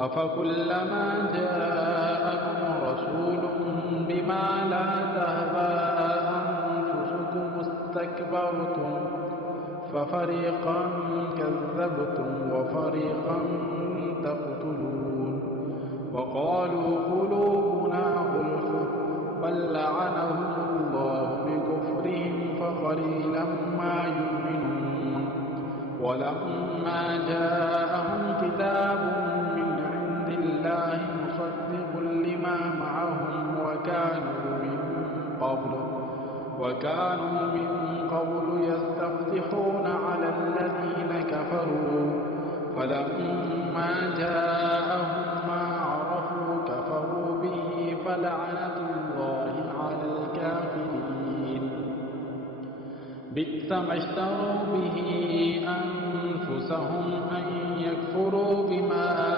أفكلما جاءكم رسول بما لا تهوى أنفسكم استكبرتم ففريقا كذبتم وفريقا تقتلون وقالوا قلوبنا غلف بل لعنهم الله بكفرهم فقليلا ما يؤمنون ولما جاءهم كتاب من عند الله مصدق لما معهم وكانوا من قبل يستفتحون على الذين كفروا فلما جاءهم ما عرفوا كفروا به فلعنة الله على الكافرين بئس ما اشتروا به أنفسهم أن يكفروا بما